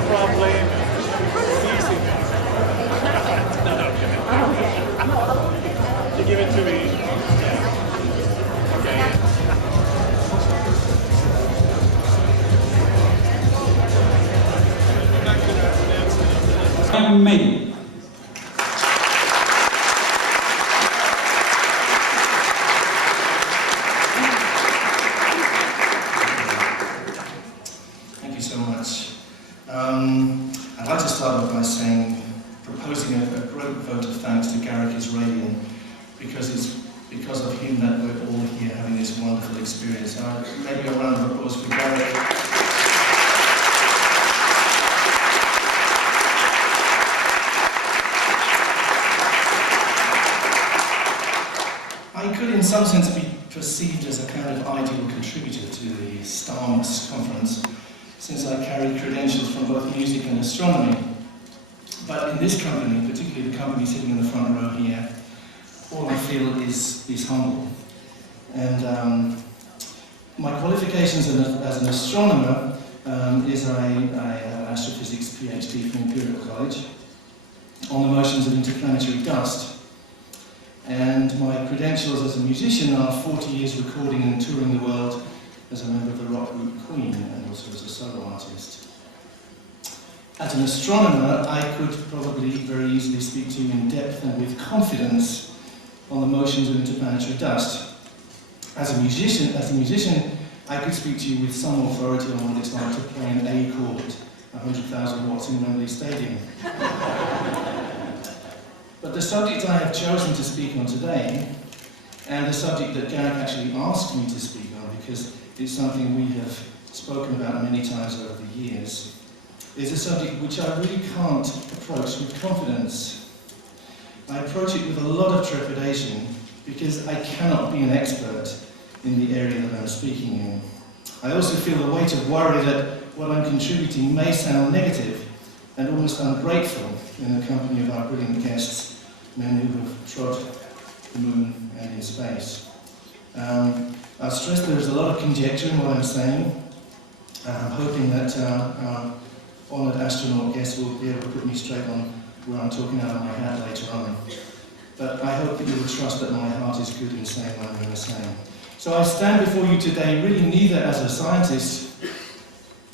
problem. Easy. No, you give it to me. Okay. Brianmay. Thank you so much. I'd like to start off by proposing a great vote of thanks to Garrick Israelian, because it's because of him that we're all here having this wonderful experience. Maybe a round of applause for Garrick. I could in some sense be perceived as a kind of ideal contributor to the Starmus conference, since I carry credentials from both music and astronomy. But in this company, particularly the company sitting in the front row here, all I feel is humble. And my qualifications as an astronomer is I have an astrophysics PhD from Imperial College on the motions of interplanetary dust. And my credentials as a musician are 40 years recording and touring the world as a member of the rock group Queen and also as a solo artist. As an astronomer, I could probably very easily speak to you in depth and with confidence on the motions of interplanetary dust. As a musician, I could speak to you with some authority on what it's like to play an A chord, 100,000 watts in Wembley Stadium. But the subject I have chosen to speak on today, and the subject that Garrick actually asked me to speak on, because it's something we have spoken about many times over the years, is a subject which I really can't approach with confidence. I approach it with a lot of trepidation, because I cannot be an expert in the area that I'm speaking in. I also feel the weight of worry that what I'm contributing may sound negative and almost ungrateful in the company of our brilliant guests, men who have trod the moon and in space. I'll stress there is a lot of conjecture in what I'm saying. I'm hoping that our honoured astronaut guests will be able to put me straight on where I'm talking out of my hat later on. But I hope that you will trust that my heart is good in saying what I'm going to say. So I stand before you today really neither as a scientist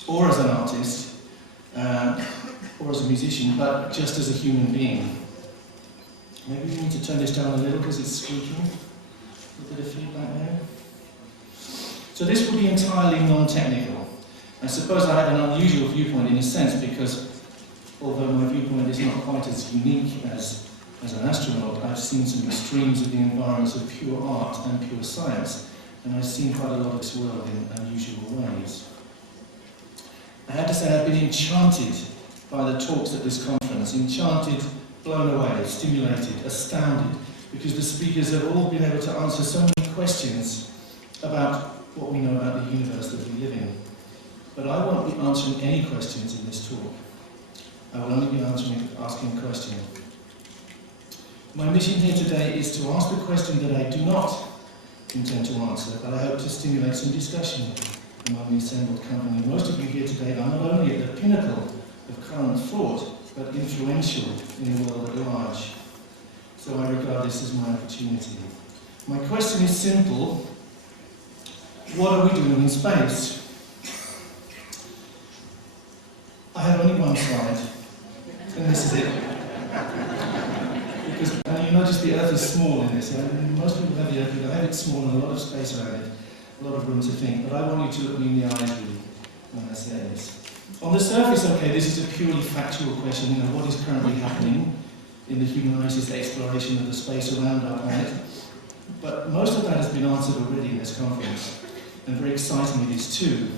or as an artist or as a musician, but just as a human being. Maybe we need to turn this down a little because it's squeaking. A bit of feedback there. So this will be entirely non-technical. I suppose I have an unusual viewpoint in a sense because although my viewpoint is not quite as unique as an astronaut, I've seen some extremes of the environments of pure art and pure science, and I've seen quite a lot of this world in unusual ways. I have to say I've been enchanted by the talks at this conference, enchanted, blown away, stimulated, astounded, because the speakers have all been able to answer so many questions about what we know about the universe that we live in. But I won't be answering any questions in this talk. I will only be asking a question. My mission here today is to ask the question that I do not intend to answer, but I hope to stimulate some discussion among the assembled company. Most of you here today are not only at the pinnacle of current thought, but influential in the world at large. So I regard this as my opportunity. My question is simple. What are we doing in space? I have only one slide, and this is it. Because you notice the Earth is small in this. Most people have the Earth, but I have it small and a lot of space around it, a lot of room to think. But I want you to look me in the eyes really when I say this. On the surface, okay, this is a purely factual question, what is currently happening in the human race's exploration of the space around our planet. But most of that has been answered already in this conference, and very exciting it is too.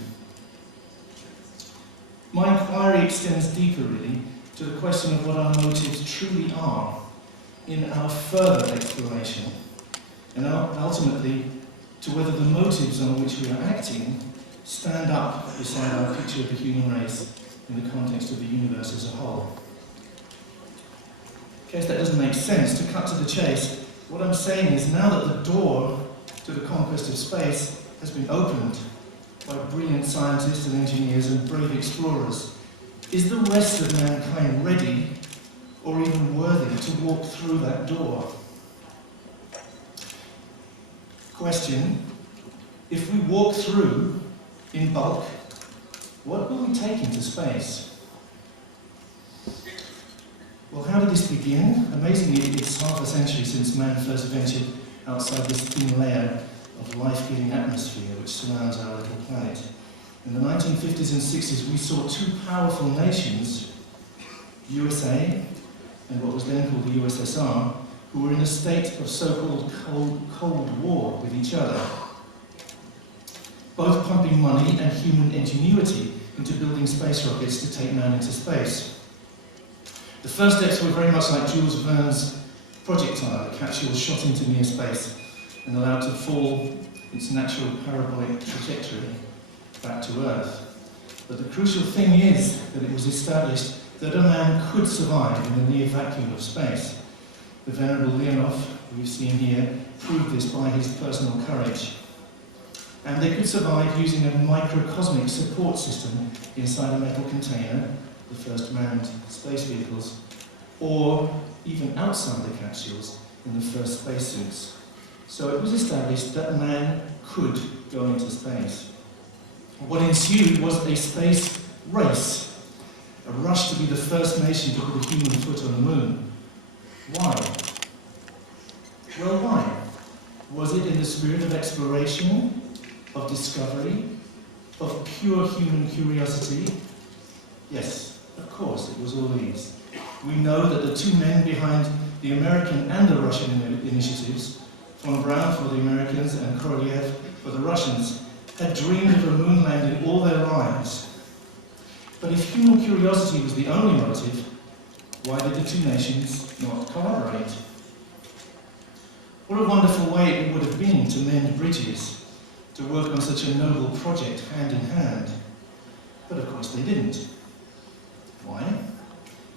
My inquiry extends deeper, really, to the question of what our motives truly are in our further exploration, and ultimately to whether the motives on which we are acting stand up beside our picture of the human race in the context of the universe as a whole. In case that doesn't make sense, to cut to the chase, what I'm saying is now that the door to the conquest of space has been opened by brilliant scientists and engineers and brave explorers, Is the rest of mankind ready or even worthy to walk through that door? Question, if we walk through in bulk, what will we take into space? Well, how did this begin? Amazingly, it's half a century since man first ventured outside this thin layer of life-giving atmosphere which surrounds our little planet. In the 1950s and 60s, we saw two powerful nations, USA and what was then called the USSR, who were in a state of so-called Cold War with each other, both pumping money and human ingenuity into building space rockets to take man into space. The first steps were very much like Jules Verne's projectile, a capsule shot into near space and allowed to fall its natural parabolic trajectory back to Earth. But the crucial thing is that it was established that a man could survive in the near vacuum of space. The Venerable Leonov, who we've seen here, proved this by his personal courage. And they could survive using a microcosmic support system inside a metal container, the first manned space vehicles, or even outside the capsules in the first spacesuits. So it was established that man could go into space. What ensued was a space race, a rush to be the first nation to put a human foot on the moon. Why? Well, why? Was it in the spirit of exploration, of discovery, of pure human curiosity? Yes, of course, it was all these. We know that the two men behind the American and the Russian initiatives, von Braun for the Americans and Korolev for the Russians, had dreamed of a moon landing all their lives. But if human curiosity was the only motive, why did the two nations not collaborate? What a wonderful way it would have been to mend bridges, to work on such a noble project hand in hand. But of course they didn't. Why?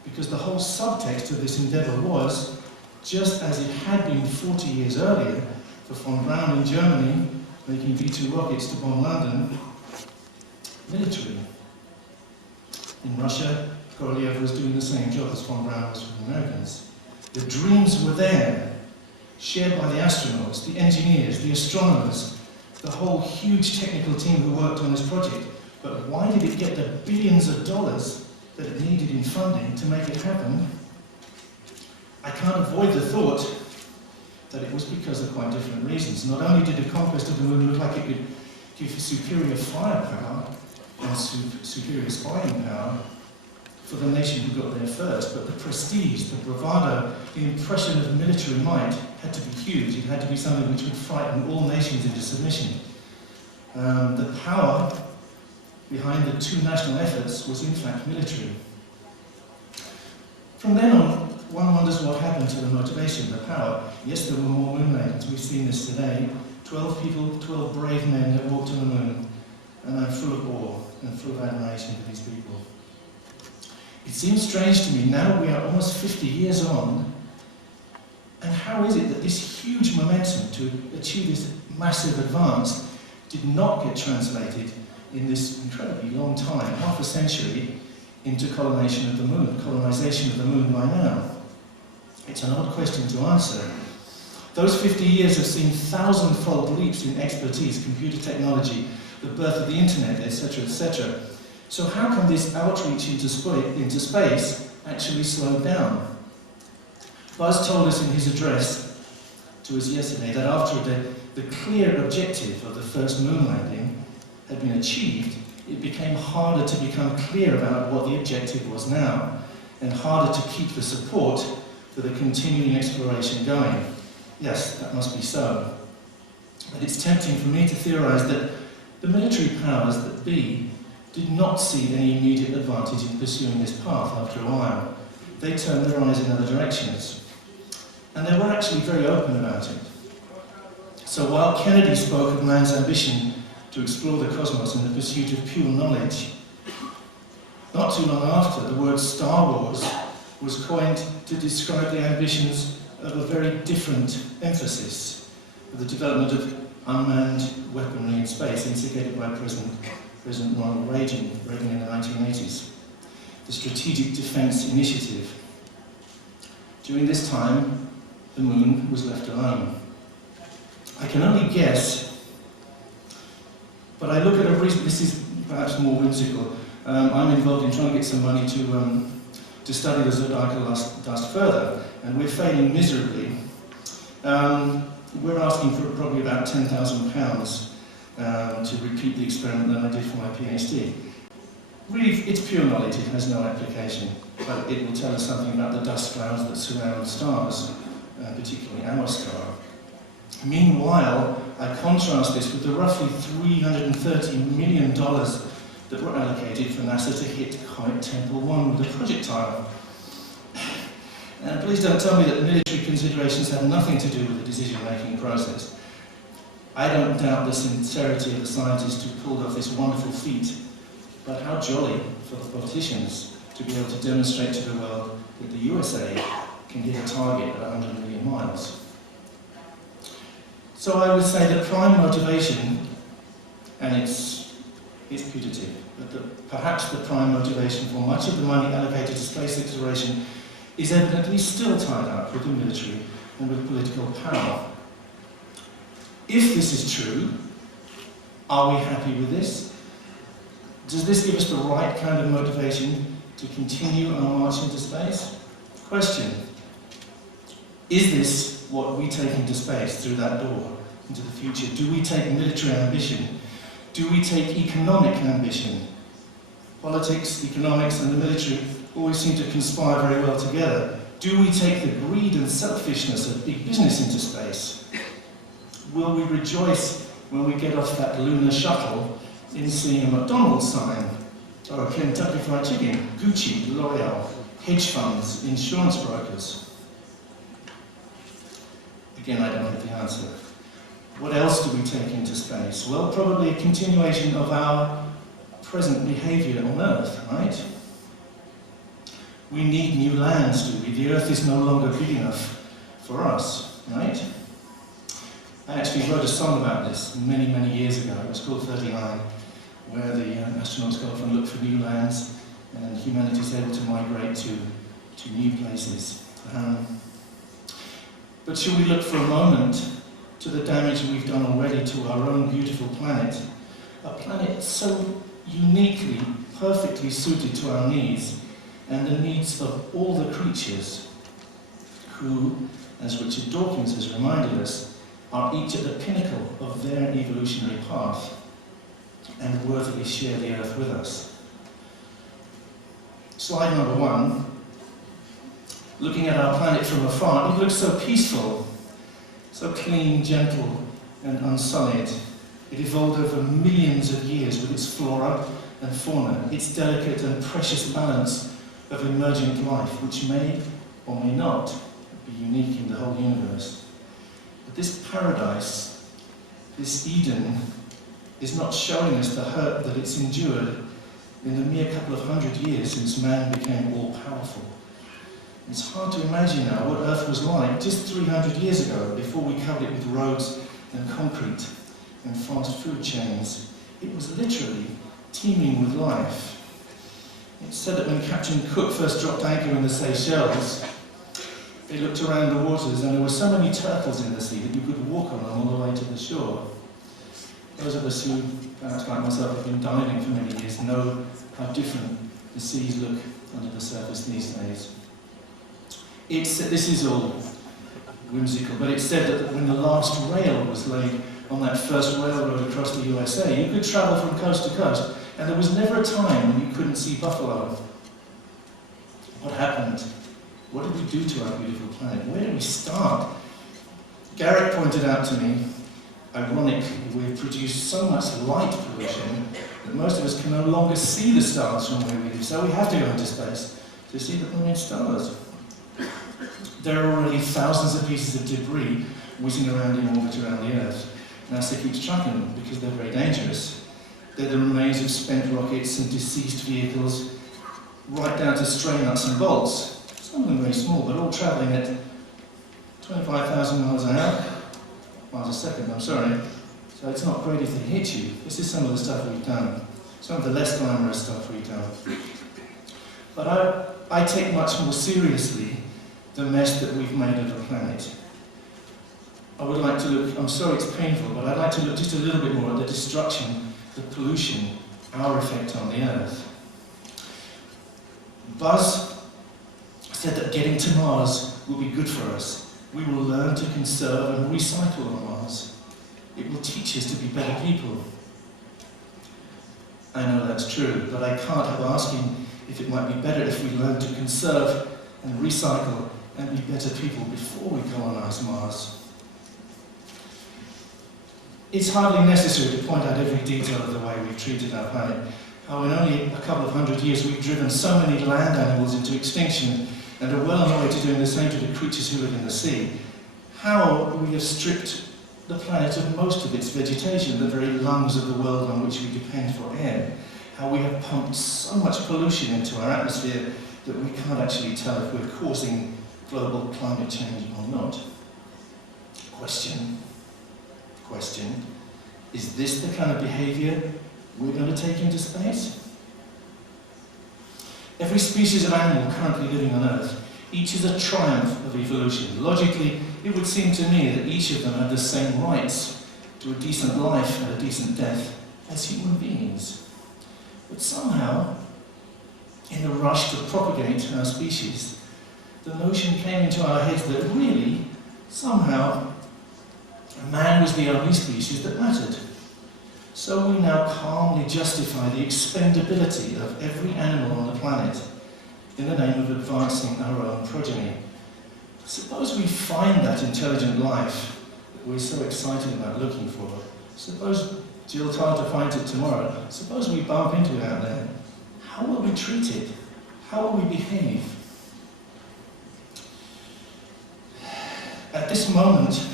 Because the whole subtext of this endeavour was, just as it had been 40 years earlier for von Braun in Germany, making V2 rockets to bomb London, military. In Russia, Korolev was doing the same job as von Braun was for the Americans. The dreams were there, shared by the astronauts, the engineers, the astronomers, the whole huge technical team who worked on this project. But why did it get the billions of dollars that it needed in funding to make it happen? I can't avoid the thought that it was because of quite different reasons. Not only did the conquest of the moon look like it could give superior firepower and superior spying power for the nation who got there first, but the prestige, the bravado, the impression of military might had to be huge. It had to be something which would frighten all nations into submission. The power behind the two national efforts was in fact military. From then on, one wonders what happened to the motivation, the power. Yes, there were more moon landings. We've seen this today. 12 people, 12 brave men have walked on the moon. And I'm full of awe and full of admiration for these people. It seems strange to me, now we are almost 50 years on, and how is it that this huge momentum to achieve this massive advance did not get translated in this incredibly long time, half a century, into colonization of the moon by now? It's an odd question to answer. Those 50 years have seen thousand-fold leaps in expertise, computer technology, the birth of the internet, etc., etc. So how can this outreach into space actually slow down? Buzz told us in his address to us yesterday that after the clear objective of the first moon landing had been achieved, it became harder to become clear about what the objective was now, and harder to keep the support for the continuing exploration going. Yes, that must be so. But it's tempting for me to theorize that the military powers that be did not see any immediate advantage in pursuing this path after a while. They turned their eyes in other directions. And they were actually very open about it. So while Kennedy spoke of man's ambition to explore the cosmos in the pursuit of pure knowledge, not too long after, the word Star Wars was coined to describe the ambitions of a very different emphasis, the development of unmanned weaponry in space, instigated by President Ronald Reagan in the 1980s. the Strategic Defence Initiative. During this time, the moon was left alone. I can only guess, but I look at a reason, this is perhaps more whimsical. I'm involved in trying to get some money to study the zodiacal dust further, and we're failing miserably. We're asking for probably about £10,000 to repeat the experiment that I did for my PhD. Really, it's pure knowledge, it has no application, but it will tell us something about the dust clouds that surround stars, particularly our star. Meanwhile, I contrast this with the roughly $330 million that were allocated for NASA to hit Comet Tempel 1 with a projectile. And please don't tell me that military considerations have nothing to do with the decision-making process. I don't doubt the sincerity of the scientists who pulled off this wonderful feat, but how jolly for the politicians to be able to demonstrate to the world that the USA can hit a target at 100 million miles. So I would say that prime motivation, and it's putative, but perhaps the prime motivation for much of the money allocated to space exploration is evidently still tied up with the military and with political power. If this is true, are we happy with this? Does this give us the right kind of motivation to continue our march into space? Question: is this what we take into space through that door, into the future? Do we take military ambition? Do we take economic ambition? Politics, economics, and the military always seem to conspire very well together. Do we take the greed and selfishness of big business into space? Will we rejoice when we get off that lunar shuttle in seeing a McDonald's sign, or a Kentucky Fried Chicken, Gucci, L'Oreal, hedge funds, insurance brokers? Again, I don't have the answer. What else do we take into space? Well, probably a continuation of our present behaviour on Earth, right? We need new lands, do we? The Earth is no longer big enough for us, right? I actually wrote a song about this many, many years ago. It was called 39, where the astronauts go off and look for new lands, and humanity is able to migrate to new places. But should we look for a moment to the damage we've done already to our own beautiful planet? A planet so uniquely, perfectly suited to our needs, and the needs of all the creatures who, as Richard Dawkins has reminded us, are each at the pinnacle of their evolutionary path and worthily share the Earth with us. Slide number 1. Looking at our planet from afar, it looks so peaceful, so clean, gentle, and unsullied. It evolved over millions of years with its flora and fauna, its delicate and precious balance of emergent life, which may or may not be unique in the whole universe. But this paradise, this Eden, is not showing us the hurt that it's endured in the mere couple of hundred years since man became all-powerful. It's hard to imagine now what Earth was like just 300 years ago, before we covered it with roads and concrete and fast food chains. It was literally teeming with life. It's said that when Captain Cook first dropped anchor in the Seychelles, they looked around the waters and there were so many turtles in the sea that you could walk on them all the way to the shore. Those of us who, perhaps like myself, have been diving for many years know how different the seas look under the surface these days. This is all whimsical, but it's said that when the last rail was laid on that first railroad across the USA, you could travel from coast to coast, and there was never a time when you couldn't see buffalo. What happened? What did we do to our beautiful planet? Where do we start? Garrett pointed out to me, ironically, we've produced so much light pollution that most of us can no longer see the stars from where we live, so we have to go into space to see the brilliant stars. There are already thousands of pieces of debris whizzing around in orbit around the Earth. NASA keeps tracking them because they're very dangerous. They're the remains of spent rockets and deceased vehicles, right down to stray nuts and bolts. Some of them very small, but all travelling at 25,000 miles an hour. Miles a second, I'm sorry. So it's not great if they hit you. This is some of the stuff we've done. Some of the less glamorous stuff we've done. But I take much more seriously the mess that we've made of the planet. I would like to look, I'm sorry it's painful, but I'd like to look just a little bit more at the destruction, the pollution, our effect on the Earth. Buzz said that getting to Mars will be good for us. We will learn to conserve and recycle on Mars. It will teach us to be better people. I know that's true, but I can't help asking if it might be better if we learn to conserve and recycle and be better people before we colonize Mars. It's hardly necessary to point out every detail of the way we've treated our planet. How in only a couple of hundred years we've driven so many land animals into extinction and are well on our way to doing the same to the creatures who live in the sea. How we have stripped the planet of most of its vegetation, the very lungs of the world on which we depend for air. How we have pumped so much pollution into our atmosphere that we can't actually tell if we're causing global climate change or not. Question, is this the kind of behaviour we're going to take into space? Every species of animal currently living on Earth, each is a triumph of evolution. Logically, it would seem to me that each of them have the same rights to a decent life and a decent death as human beings. But somehow, in the rush to propagate our species, the notion came into our heads that really, somehow, man was the only species that mattered. So we now calmly justify the expendability of every animal on the planet in the name of advancing our own progeny. Suppose we find that intelligent life that we're so excited about looking for. Suppose Jill Tarter finds it tomorrow. Suppose we bump into it out there. How will we treat it? How will we behave? At this moment,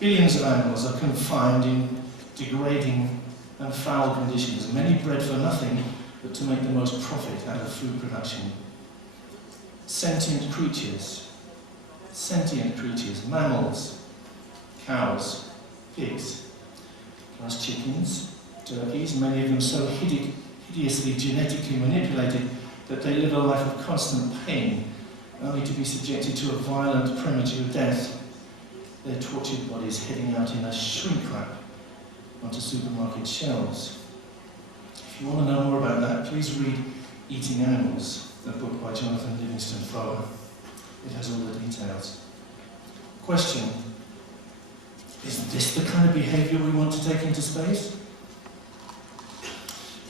billions of animals are confined in degrading and foul conditions, many bred for nothing but to make the most profit out of food production. Sentient creatures, mammals, cows, pigs, plus chickens, turkeys, many of them so hideously genetically manipulated that they live a life of constant pain, only to be subjected to a violent premature death, their tortured bodies heading out in a shrink wrap onto supermarket shelves. If you want to know more about that, please read Eating Animals, a book by Jonathan Livingston Foer. It has all the details. Question, is this the kind of behaviour we want to take into space?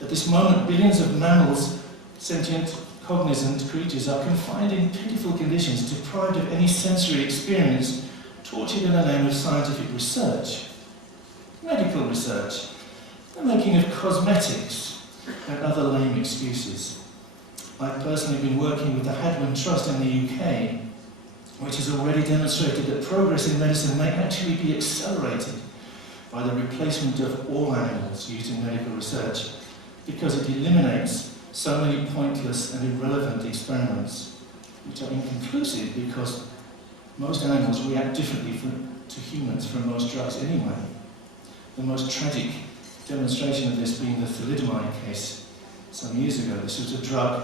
At this moment, billions of mammals, sentient, cognizant creatures, are confined in pitiful conditions, deprived of any sensory experience, tortured in the name of scientific research, medical research, the making of cosmetics, and other lame excuses. I've personally been working with the Hadwin Trust in the UK, which has already demonstrated that progress in medicine may actually be accelerated by the replacement of all animals used in medical research, because it eliminates so many pointless and irrelevant experiments, which are inconclusive because most animals react differently to humans from most drugs anyway. The most tragic demonstration of this being the thalidomide case some years ago. This was a drug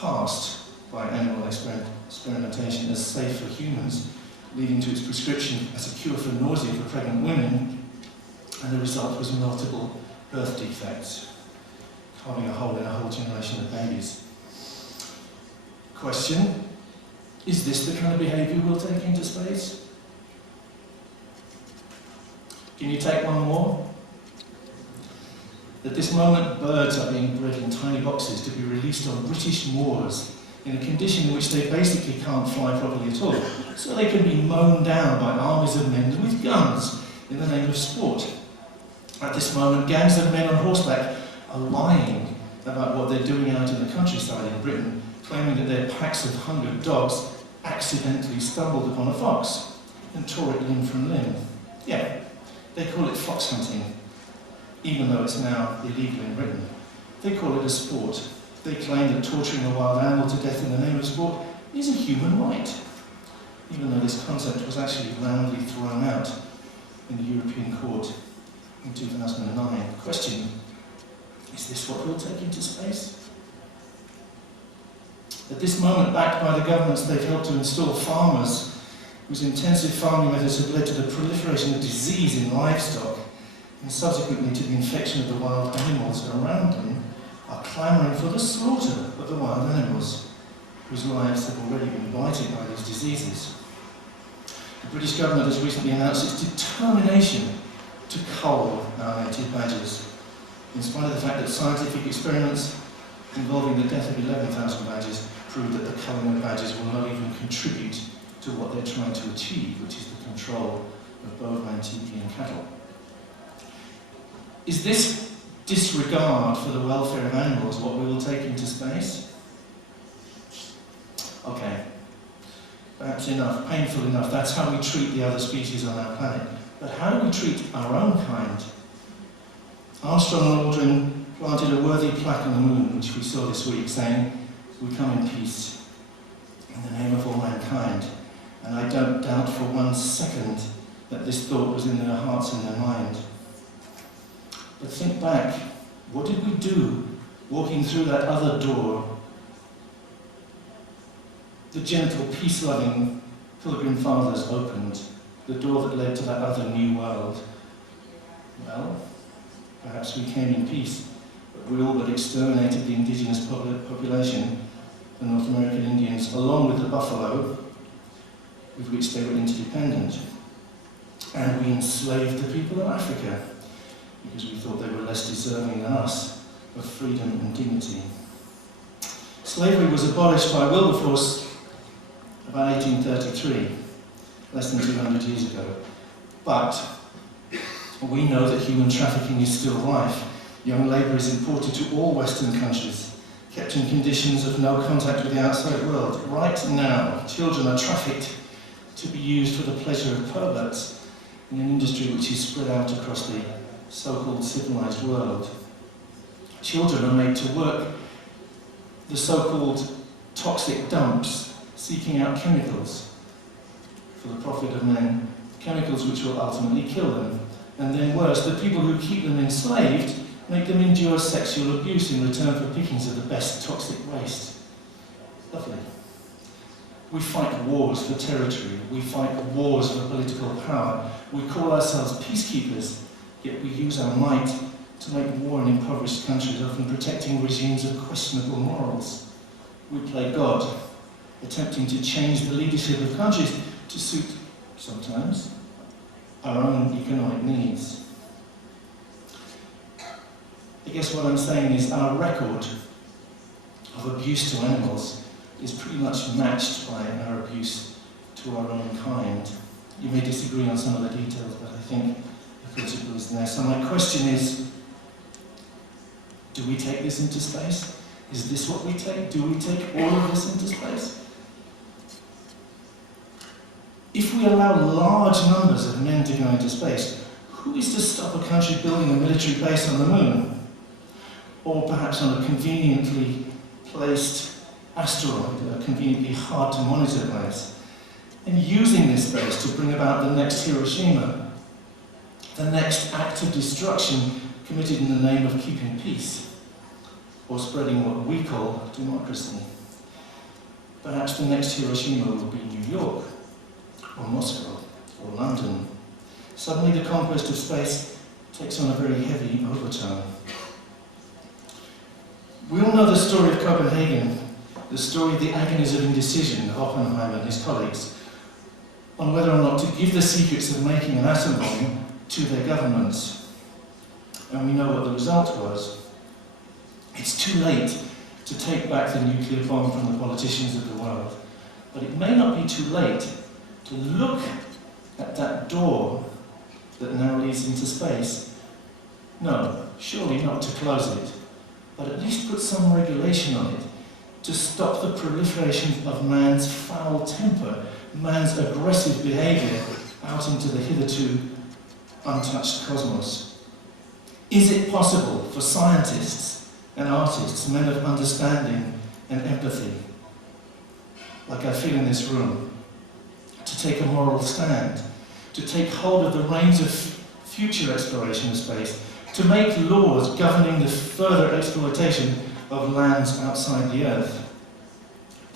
passed by animal experimentation as safe for humans, leading to its prescription as a cure for nausea for pregnant women, and the result was multiple birth defects, carving a hole in a whole generation of babies. Question, is this the kind of behaviour we'll take into space? Can you take one more? At this moment, birds are being bred in tiny boxes to be released on British moors in a condition in which they basically can't fly properly at all, so they can be mown down by armies of men with guns in the name of sport. At this moment, gangs of men on horseback are lying about what they're doing out in the countryside in Britain, claiming that their packs of hungered dogs accidentally stumbled upon a fox and tore it limb from limb. Yeah, they call it fox hunting, even though it's now illegal in Britain. They call it a sport. They claim that torturing a wild animal to death in the name of sport is a human right, even though this concept was actually roundly thrown out in the European Court in 2009. Question, is this what we'll take into space? At this moment, backed by the governments, they've helped to install farmers whose intensive farming methods have led to the proliferation of disease in livestock and subsequently to the infection of the wild animals around them, are clamouring for the slaughter of the wild animals whose lives have already been blighted by these diseases. The British government has recently announced its determination to cull our native badgers, in spite of the fact that scientific experiments involving the death of 11,000 badgers prove that the culling of badgers will not even contribute to what they're trying to achieve, which is the control of bovine TP and cattle. Is this disregard for the welfare of animals what we will take into space? Okay, perhaps enough, painful enough. That's how we treat the other species on our planet. But how do we treat our own kind? Armstrong and Aldrin planted a worthy plaque on the moon, which we saw this week, saying, "We come in peace, in the name of all mankind." And I don't doubt for 1 second that this thought was in their hearts and their mind. But think back, what did we do walking through that other door? The gentle, peace-loving Pilgrim Fathers opened the door that led to that other new world. Well, perhaps we came in peace, but we all but exterminated the indigenous population, the North American Indians, along with the buffalo, with which they were interdependent. And we enslaved the people of Africa, because we thought they were less deserving than us of freedom and dignity. Slavery was abolished by Wilberforce about 1833, less than 200 years ago. But we know that human trafficking is still rife. Young labour is imported to all Western countries, kept in conditions of no contact with the outside world. Right now, children are trafficked to be used for the pleasure of perverts in an industry which is spread out across the so-called civilized world. Children are made to work the so-called toxic dumps, seeking out chemicals for the profit of men, chemicals which will ultimately kill them. And then worse, the people who keep them enslaved make them endure sexual abuse in return for pickings of the best toxic waste. Lovely. We fight wars for territory, we fight wars for political power, we call ourselves peacekeepers, yet we use our might to make war in impoverished countries, often protecting regimes of questionable morals. We play God, attempting to change the leadership of countries to suit, sometimes, our own economic needs. I guess what I'm saying is our record of abuse to animals is pretty much matched by our abuse to our own kind. You may disagree on some of the details, but I think the principle is there. So my question is, do we take this into space? Is this what we take? Do we take all of this into space? If we allow large numbers of men to go into space, who is to stop a country building a military base on the moon? Or perhaps on a conveniently placed asteroid, a conveniently hard to monitor place, and using this space to bring about the next Hiroshima, the next act of destruction committed in the name of keeping peace, or spreading what we call democracy. Perhaps the next Hiroshima will be New York, or Moscow, or London. Suddenly the conquest of space takes on a very heavy overtone. We all know the story of Copenhagen, the story of the agonies of indecision of Oppenheimer and his colleagues, on whether or not to give the secrets of making an atom bomb to their governments. And we know what the result was. It's too late to take back the nuclear bomb from the politicians of the world, but it may not be too late to look at that door that now leads into space. No, surely not to close it, but at least put some regulation on it to stop the proliferation of man's foul temper, man's aggressive behaviour out into the hitherto untouched cosmos. Is it possible for scientists and artists, men of understanding and empathy, like I feel in this room, to take a moral stand, to take hold of the reins of future exploration of space, to make laws governing the further exploitation of lands outside the Earth?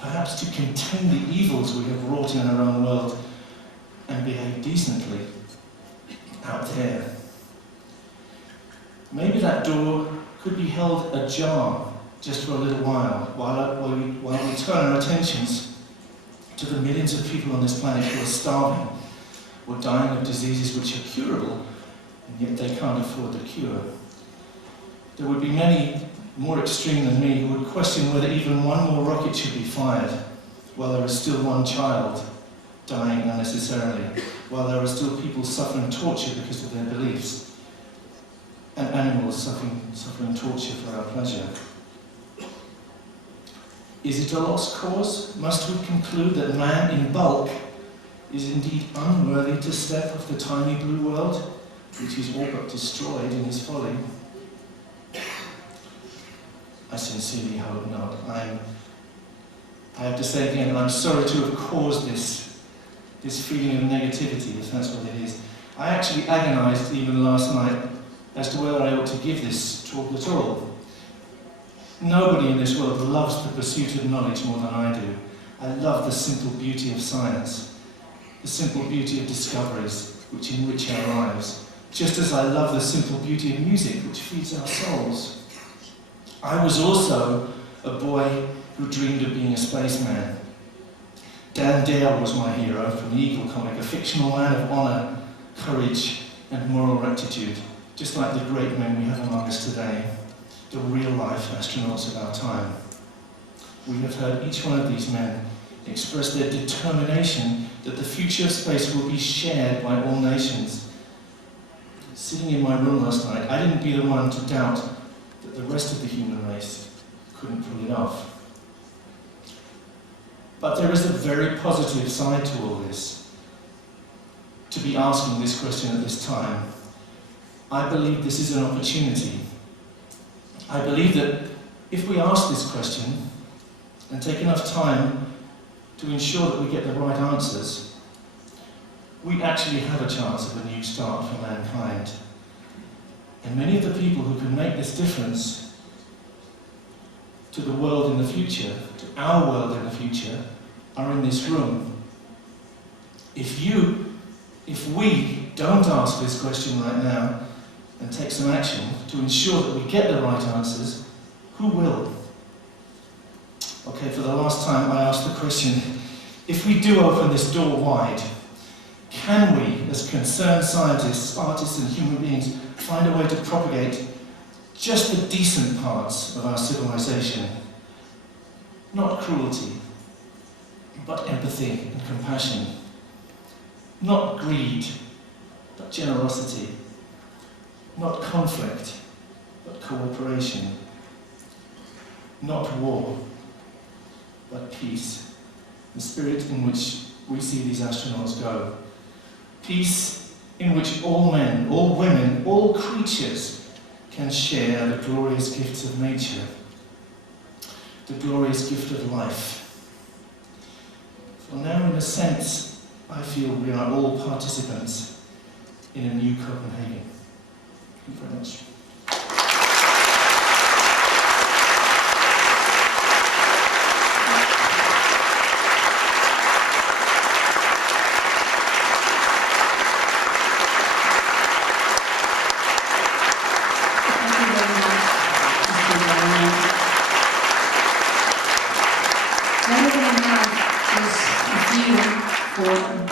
perhaps to contain the evils we have wrought in our own world and behave decently out there. Maybe that door could be held ajar just for a little while we turn our attentions to the millions of people on this planet who are starving or dying of diseases which are curable, and yet they can't afford the cure. There would be many more extreme than me who would question whether even one more rocket should be fired while there is still one child dying unnecessarily, while there are still people suffering torture because of their beliefs, and animals suffering torture for our pleasure. Is it a lost cause? Must we conclude that man in bulk is indeed unworthy to step off the tiny blue world, which is all but destroyed in his folly? I sincerely hope not. I have to say again, I'm sorry to have caused this feeling of negativity, if that's what it is. I actually agonized even last night as to whether I ought to give this talk at all. Nobody in this world loves the pursuit of knowledge more than I do. I love the simple beauty of science, the simple beauty of discoveries which enrich our lives, just as I love the simple beauty of music which feeds our souls. I was also a boy who dreamed of being a spaceman. Dan Dare was my hero from the Eagle comic, a fictional man of honour, courage and moral rectitude, just like the great men we have among us today, the real-life astronauts of our time. We have heard each one of these men express their determination that the future of space will be shared by all nations. Sitting in my room last night, I didn't be the one to doubt that the rest of the human race couldn't pull it off. But there is a very positive side to all this. To be asking this question at this time, I believe this is an opportunity. I believe that if we ask this question and take enough time to ensure that we get the right answers, we actually have a chance of a new start for mankind. And many of the people who can make this difference to the world in the future, to our world in the future, are in this room. If we don't ask this question right now and take some action to ensure that we get the right answers, who will? Okay, for the last time I asked the question, if we do open this door wide, can we, as concerned scientists, artists and human beings, find a way to propagate just the decent parts of our civilization? Not cruelty, but empathy and compassion. Not greed, but generosity. Not conflict, but cooperation. Not war, but peace. The spirit in which we see these astronauts go. Peace in which all men, all women, all creatures can share the glorious gifts of nature, the glorious gift of life. For now, in a sense, I feel we are all participants in a new Copenhagen. Thank you very much.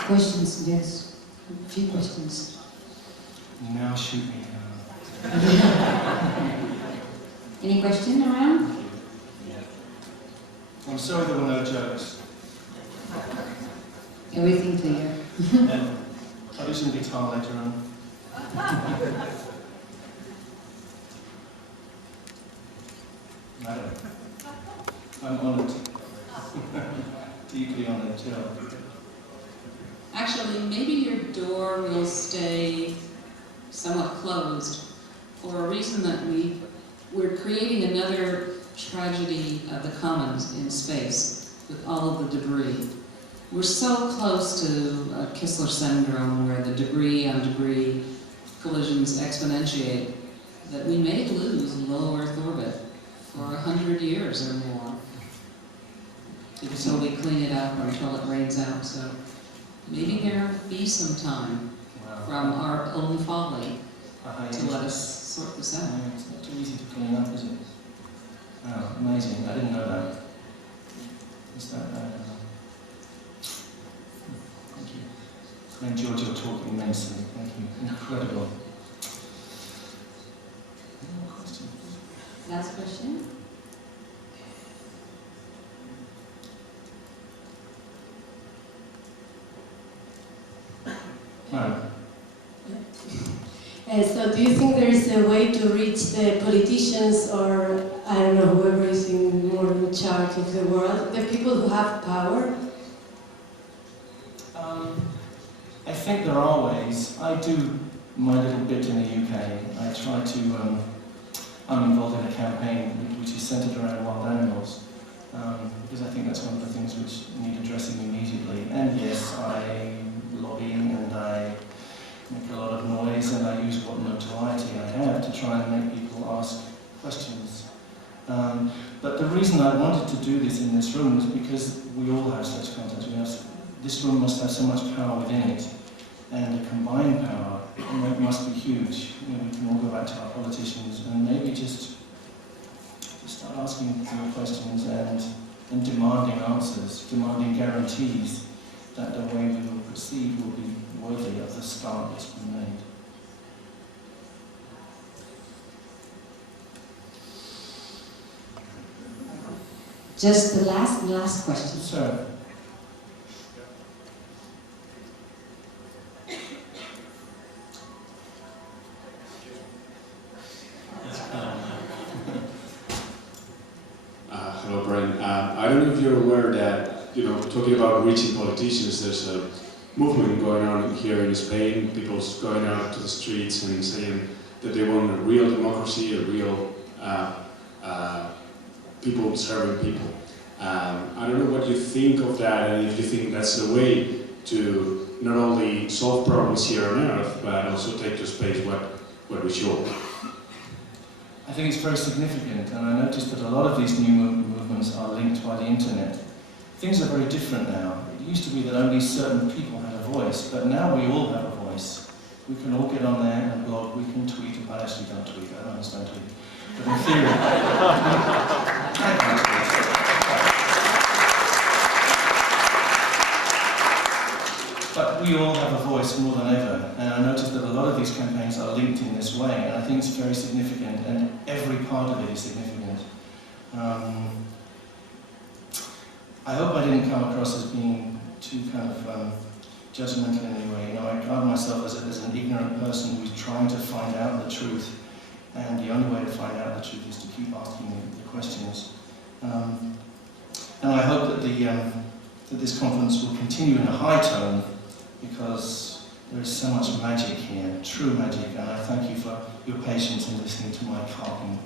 Questions, yes. A few questions. Now shoot me. Any question around? I'm sorry there were no jokes. Everything clear. I'll do some guitar later on. Madam, I'm honoured. Deeply honoured, yeah. Actually, maybe your door will stay somewhat closed for a reason that we're creating another tragedy of the commons in space with all of the debris. We're so close to Chancellor syndrome where the debris on debris collisions exponentiate that we may lose low Earth orbit for 100 years or more. until we clean it up or until it rains out. So maybe there'll be some time Wow. from our own folly Yeah. to let us sort this out. Yeah, it's not too easy to clean up, is it? Wow, amazing. I didn't know that. Is that thank you. I enjoyed your talk immensely. Thank you. Incredible. Any more questions? Last question? No. So do you think there is a way to reach the politicians or, I don't know, whoever is more in charge of the world, the people who have power? I think there are ways. I do my little bit in the UK. I try to, I'm involved in a campaign which is centred around wild animals, because I think that's one of the things which need addressing immediately. And yes, I lobby and I make a lot of noise and I use what notoriety I have to try and make people ask questions. But the reason I wanted to do this in this room was because we all have such contacts. This room must have so much power within it, and the combined power must be huge. You know, we can all go back to our politicians and maybe just start asking more questions and demanding answers, demanding guarantees that the way we will proceed will be worthy of the start that's been made. Just the last question. So, hello, Brian. I don't know if you're aware that, talking about reaching politicians, there's a movement going on here in Spain. People's going out to the streets and saying that they want a real democracy, a real people serving people. I don't know what you think of that, and if you think that's the way to not only solve problems here on Earth, but also take to space what we should. I think it's very significant, and I noticed that a lot of these new movements are linked by the internet. Things are very different now. It used to be that only certain people had a voice, but now we all have a voice. We can all get on there and blog, we can tweet. I actually don't tweet, I don't understand tweeting. But in theory, I can't tweet. But we all have a voice more than ever, and I noticed that a lot of these campaigns are linked in this way, and I think it's very significant, and every part of it is significant. I hope I didn't come across as being too kind of judgmental in any way. I regard myself as an ignorant person who's trying to find out the truth, and the only way to find out the truth is to keep asking the questions. And I hope that that this conference will continue in a high tone, because there is so much magic here, true magic, and I thank you for your patience in listening to my carping.